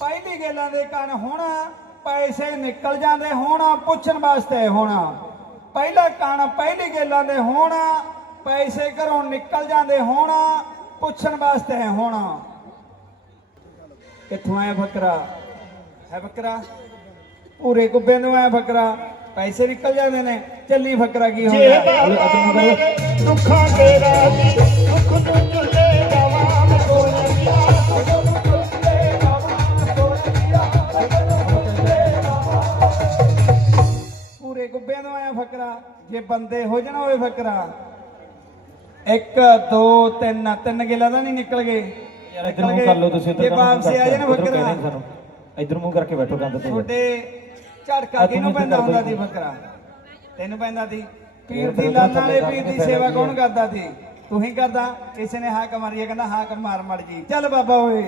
ਪਹਿਲੀ ਗੱਲਾਂ ਦੇ ਕੰਨ ਹੁਣ ਪੈਸੇ ਨਿਕਲ ਜਾਂਦੇ ਹੁਣ ਪੁੱਛਣ ਵਾਸਤੇ ਹੁਣ। ਪਹਿਲਾ ਕੰਨ ਪਹਿਲੀ ਗੱਲਾਂ ਦੇ ਹੁਣ ਪੈਸੇ ਘਰੋਂ ਨਿਕਲ ਜਾਂਦੇ ਹੁਣ ਪੁੱਛਣ ਵਾਸਤੇ ਹੁਣ। ਕਿੱਥੋਂ ਆਇਆ ਬੱਕਰਾ? ਹੈ ਬੱਕਰਾ? ਪੂਰੇ ਕੁੱਬੇ ਨੂੰ ਆਇਆ ਬੱਕਰਾ। ਪੈਸੇ ਨਿਕਲ ਜਾਂਦੇ ਨੇ। ਚੱਲੀ ਬੱਕਰਾ ਕੀ ਹੋ ਜੇ ਗਿਆ ਬਾਬਾ ਮੇਰੇ ਦੁੱਖਾਂ ਦੇ ਰਾਜੀ ਦੁੱਖ ਨੂੰ ਚੁੱਲੇ ਫਕਰਾ ਜੇ ਬੰਦੇ ਹੋ ਜਾਣਾ ਹੋਵੇ ਫਕਰਾ। 1 2 3 ਤਿੰਨ ਗਿਲਾ ਤਾਂ ਨਹੀਂ ਨਿਕਲ ਗਏ। ਯਾਰ ਇਧਰ ਮੂੰਹ ਕਰ ਲਓ ਤੁਸੀਂ ਜੇ ਵਾਪਸ ਆ ਜਾਣਾ ਫਕਰਾ। ਇਧਰ ਮੂੰਹ ਕਰਕੇ ਬੈਠੋ ਕੰਧ ਤੇ। ਤੁਹਾਡੇ ਝੜਕਾ ਕਿਹਨੂੰ ਪੈਂਦਾ ਹੁੰਦਾ ਸੀ ਫਕਰਾ? ਤੈਨੂੰ ਪੈਂਦਾ ਸੀ। ਪੀਰ ਦੀ ਲਾਲ ਵਾਲੇ ਪੀਰ ਦੀ ਸੇਵਾ ਕੌਣ ਕਰਦਾ ਸੀ? ਤੂੰ ਹੀ ਕਰਦਾ। ਕਿਸੇ ਨੇ ਹਾਕ ਮਾਰੀ ਕਹਿੰਦਾ ਹਾਕ ਮਾਰ ਮੜ ਜੀ। ਚੱਲ ਬਾਬਾ ਓਏ।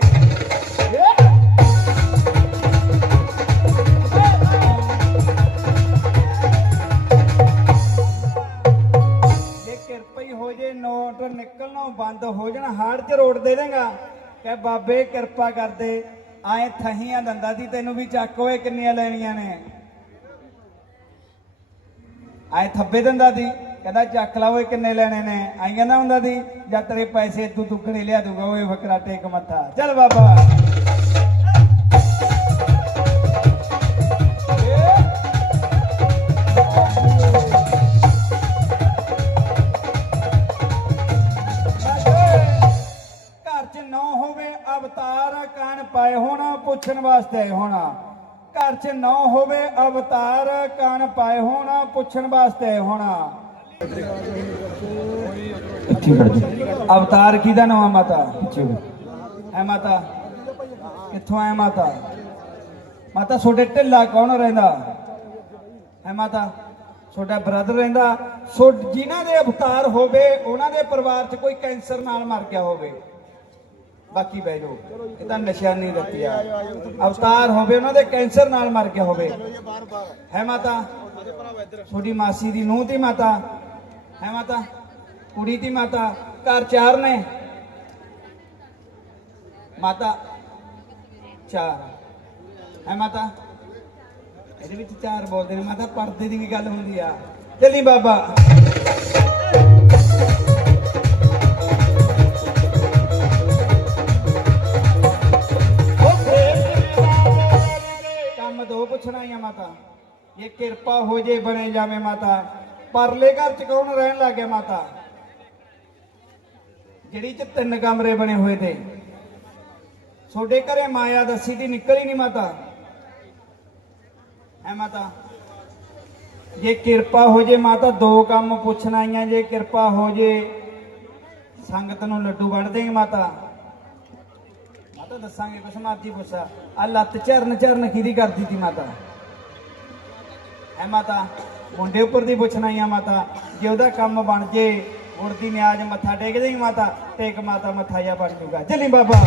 ਨਿਕਲਣੋਂ ਬੰਦ ਹੋ ਜਾਣ ਹਾੜ ਚ ਰੋੜ ਦੇ ਦੇਗਾ। ਕਿ ਬਾਬੇ ਕਿਰਪਾ ਕਰਦੇ ਆਏ ਥਹੀਆਂ ਦੰਦਾ ਦੀ ਤੈਨੂੰ ਵੀ ਚੱਕ ਓਏ, ਕਿੰਨੀਆਂ ਲੈਣੀਆਂ ਨੇ। ਆਏ ਥੱਬੇ ਦੰਦਾ ਦੀ, ਕਹਿੰਦਾ ਚੱਕ ਲਾ ਓਏ, ਕਿੰਨੇ ਲੈਣੇ ਨੇ। ਆਈ ਕਹਿੰਦਾ ਹੁੰਦਾ ਦੀ ਜਾਂ ਤੇਰੇ ਪੈਸੇ ਤੂੰ ਦੁੱਗਣੇ ਲਿਆ ਦੂਗਾ ਓਏ ਫਕਰਾ ਟੇਕ ਮੱਥਾ। ਚੱਲ ਬਾਬਾ। ਪਾਏ ਹੋਣਾ, ਪੁੱਛਣ ਵਾਸਤੇ ਹੋਣਾ। ਘਰ 'ਚ ਨਾ ਹੋਵੇ ਅਵਤਾਰ, ਕਣ ਪਾਏ ਹੋਣਾ, ਪੁੱਛਣ ਵਾਸਤੇ ਹੋਣਾ। ਅਵਤਾਰ ਕਿਹਦਾ ਨਵਾਂ ਮਾਤਾ? ਪਿੱਛੇ। ਐ ਮਾਤਾ। ਕਿੱਥੋਂ ਆਇਆ ਮਾਤਾ? ਮਾਤਾ, ਤੁਹਾਡੇ ਢਿੱਲਾ ਕੌਣ ਰਹਿੰਦਾ? ਹੈ ਮਾਤਾ, ਤੁਹਾਡਾ ਬ੍ਰਦਰ ਰਹਿੰਦਾ। ਸੋ ਜਿਨ੍ਹਾਂ ਦੇ ਅਵਤਾਰ ਹੋਵੇ, ਉਹਨਾਂ ਦੇ ਪਰਿਵਾਰ 'ਚ ਕੋਈ ਕੈਂਸਰ ਨਾਲ ਮਰ ਗਿਆ ਹੋਵੇ। ਬਾਕੀ ਬਹਿ ਜਾਓ। ਇਹ ਤਾਂ ਨਿਸ਼ਾਨੀ ਦਿੱਤੀ ਆ। ਅਵਤਾਰ ਹੋਵੇ, ਉਹਨਾਂ ਦੇ ਕੈਂਸਰ ਨਾਲ ਮਰ ਗਿਆ ਹੋਵੇ। ਹੈ ਮਾਤਾ? ਤੁਹਾਡੀ ਮਾਸੀ ਦੀ ਨੂੰਹ ਦੀ ਮਾਤਾ। ਹੈ ਮਾਤਾ? ਕੁੜੀ ਦੀ ਮਾਤਾ। ਘਰ ਚਾਰ ਨੇ। ਮਾਤਾ? ਚਾਰ। ਹੈ ਮਾਤਾ? ਇਹਦੇ ਵਿੱਚ ਚਾਰ ਬੋਲਦੇ ਨੇ। ਮਾਤਾ, ਪਰਦੇ ਦੀ ਵੀ ਗੱਲ ਹੁੰਦੀ ਆ। ਚੱਲੀ ਬਾਬਾ। ਦੋ ਮਾਤਾ। ਇਹ ਕਿਰਪਾ ਹੋ ਜੇ ਬਣੇ ਜਾਵੇ ਮਾਤਾ। ਪਰਲੇ ਘਰ ਚ ਕੌਣ ਰਹਿਣ ਲੱਗ ਗਿਆ ਮਾਤਾ? ਜਿਹੜੀ ਚ ਤਿੰਨ ਕਮਰੇ ਬਣੇ ਹੋਏ ਤੇ। ਤੁਹਾਡੇ ਘਰੇ ਮਾਇਆ ਦੱਸੀ ਦੀ ਨਿਕਲ ਨਹੀਂ ਮਾਤਾ। ਹੈ ਮਾਤਾ? ਜੇ ਕਿਰਪਾ ਹੋ ਜੇ ਮਾਤਾ, ਦੋ ਕੰਮ ਪੁੱਛਣ ਆਈਆਂ ਜੇ ਕਿਰਪਾ ਹੋ ਜੇ। ਸੰਗਤ ਨੂੰ ਲੱਡੂ ਵੰਡ ਦੇਂਗੇ ਮਾਤਾ। ਮਾਤਾ, ਦੱਸਾਂਗੇ ਕੁਛ ਮਰਜ਼ੀ ਪੁੱਛਾ। ਆ ਲੱਤ ਚਰਨ ਚਰਨ ਕਿਹਦੀ ਕਰਦੀ ਤੀ ਮਾਤਾ? ਹੈ ਮਾਤਾ, ਮੁੰਡੇ ਉੱਪਰ ਦੀ ਪੁੱਛਣਾ ਹੀ ਆ ਮਾਤਾ, ਜੇ ਉਹਦਾ ਕੰਮ ਬਣ ਜੇ ਉੜਦੀ ਨਿਆਜ ਮੱਥਾ ਟੇਕ ਦੇਂਗੇ ਮਾਤਾ ਟੇਕ ਮਾਤਾ ਮੱਥਾ ਜਾ ਬਣ ਜੂਗਾ। ਚੱਲੀ ਬਾਬਾ।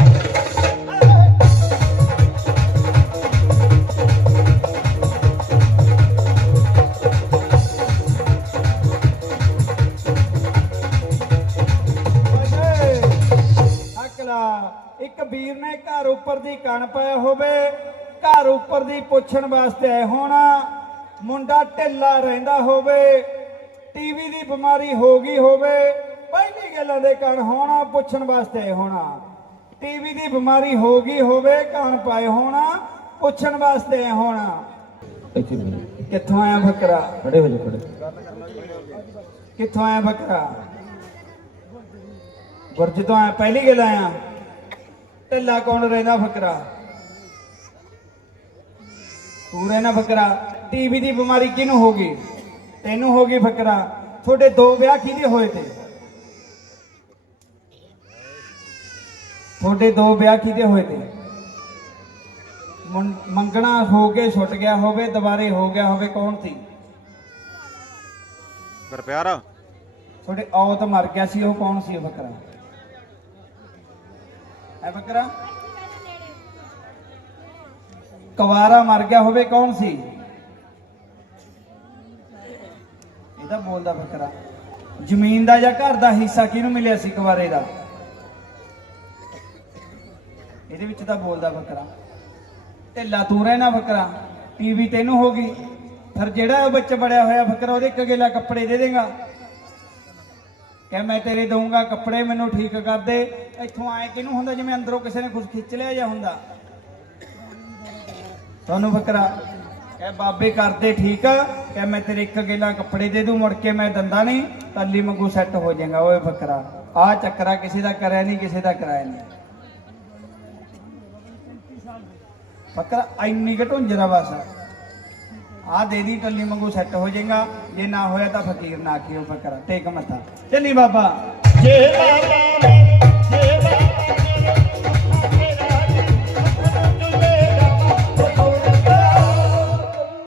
ਅਕਲਾ ਇੱਕ ਵੀਰ ਨੇ ਘਰ ਉੱਪਰ ਦੀ ਕਣ ਪਾਇਆ ਹੋਵੇ, ਘਰ ਉੱਪਰ ਦੀ ਪੁੱਛਣ ਵਾਸਤੇ ਆਏ ਹੋਣਾ। ਮੁੰਡਾ ਢਿੱਲਾ ਰਹਿੰਦਾ ਹੋਵੇ ਟੀਵੀ ਦੀ ਬਿਮਾਰੀ ਹੋ ਗਈ ਹੋਵੇ ਪਹਿਲੀ ਗੱਲਾਂ ਦੇ ਕਣ ਹੋਣਾ ਪੁੱਛਣ ਵਾਸਤੇ ਹੋਣਾ। ਟੀਵੀ ਦੀ ਬਿਮਾਰੀ ਹੋ ਗਈ ਹੋਵੇ ਕਣ ਪਾਏ ਹੋਣਾ ਪੁੱਛਣ ਵਾਸਤੇ ਹੋਣਾ। ਕਿੱਥੋਂ ਆਇਆ ਬੱਕਰਾ? ਖੜੇ ਹੋ ਜਾ ਖੜੇ। ਕਿੱਥੋਂ ਆਇਆ ਬੱਕਰਾ? ਗੁਰਜ ਤੋਂ ਆਇਆ ਪਹਿਲੀ ਗੱਲ ਆਇਆ। ਢਿੱਲਾ ਕੌਣ ਰਹਿੰਦਾ ਫਕਰਾ ਤੂੰ ਰਹਿਣਾ ਫਕਰਾ ਟੀਵੀ ਦੀ ਬਿਮਾਰੀ ਕਿਹਨੂੰ ਹੋ ਗਈ? ਤੈਨੂੰ ਹੋ ਗਈ ਫਕਰਾ। ਤੁਹਾਡੇ ਦੋ ਵਿਆਹ ਕਿਹਦੇ ਹੋਏ ਤੇ? ਤੁਹਾਡੇ ਦੋ ਵਿਆਹ ਕਿਹਦੇ ਹੋਏ ਤੇ? ਮੰਗਣਾ ਹੋ ਕੇ ਛੁੱਟ ਗਿਆ ਹੋਵੇ ਦੁਬਾਰੇ ਹੋ ਗਿਆ ਹੋਵੇ ਕੌਣ ਸੀ? ਗੁਰਪਿਆਰ। ਤੁਹਾਡੇ ਔਤ ਮਰ ਗਿਆ ਸੀ ਉਹ ਕੌਣ ਸੀ ਬੱਕਰਾ ਹੈ ਬੱਕਰਾ ਕਵਾਰਾ ਮਰ ਗਿਆ ਹੋਵੇ ਕੌਣ ਸੀ? ਇਹ ਤਾਂ ਬੋਲਦਾ ਬੱਕਰਾ। ਜ਼ਮੀਨ ਦਾ ਜਾਂ ਘਰ ਦਾ ਹਿੱਸਾ ਕਿਹਨੂੰ ਮਿਲਿਆ ਸੀ ਕਵਾਰੇ ਦਾ? ਇਹਦੇ ਵਿੱਚ ਤਾਂ ਬੋਲਦਾ ਬੱਕਰਾ। ਢਿੱਲਾ ਤੂੰ ਰਹਿਣਾ ਬੱਕਰਾ। ਟੀਵੀ ਤੈਨੂੰ ਹੋ ਗਈ। ਫਿਰ ਜਿਹੜਾ ਉਹ ਵਿੱਚ ਬੜਿਆ ਹੋਇਆ ਬੱਕਰਾ, ਉਹਦੇ ਇੱਕ ਗੇਲਾ ਕੱਪੜੇ ਦੇ ਦੇਗਾ। ਕਹਿ, ਮੈਂ ਤੇਰੇ ਦਊਂਗਾ ਕੱਪੜੇ, ਮੈਨੂੰ ਠੀਕ ਕਰ ਦੇ। ਇੱਥੋਂ ਆਏ ਕਿਹਨੂੰ ਹੁੰਦਾ, ਜਿਵੇਂ ਅੰਦਰੋਂ ਕਿਸੇ ਨੇ ਕੁਝ ਖਿੱਚ ਲਿਆ ਜਾਂ ਹੁੰਦਾ? ਤੁਹਾਨੂੰ ਬੱਕਰਾ। ਕਹਿ ਬਾਬੇ ਕਰਦੇ ਠੀਕ ਆ ਕਹਿ ਮੈਂ ਤੇਰੇ ਇੱਕ ਗੇਲਾ ਕੱਪੜੇ ਦੇ ਦੂੰ, ਮੁੜ ਕੇ ਮੈਂ ਦੰਦਾ ਨਹੀਂ, ਤੱਲੀ ਵਾਂਗੂ ਸੈੱਟ ਹੋ ਜਾਏਗਾ, ਓਏ ਬੱਕਰਾ। ਆ ਚੱਕਰਾ ਕਿਸੇ ਦਾ ਕਰਿਆ ਨਹੀਂ, ਕਿਸੇ ਦਾ ਕਰਾਇਆ ਨਹੀਂ। ਬੱਕਰਾ ਐਨੀ ਘਟੁੰਜਰਾ ਬਸ। ਆ ਦੇ ਦੀ ਟੱਲੀ ਵਾਂਗੂ ਸੈੱਟ ਹੋ ਜਾਏਗਾ। ਜੇ ਨਾ ਹੋਇਆ ਤਾਂ ਫਕੀਰ ਨਾ ਆਖਿਓ, ਬੱਕਰਾ। ਟੇਕ ਮੱਥਾ। ਚੱਲੀ ਬਾਬਾ। ਜੇ ਬਾਬਾ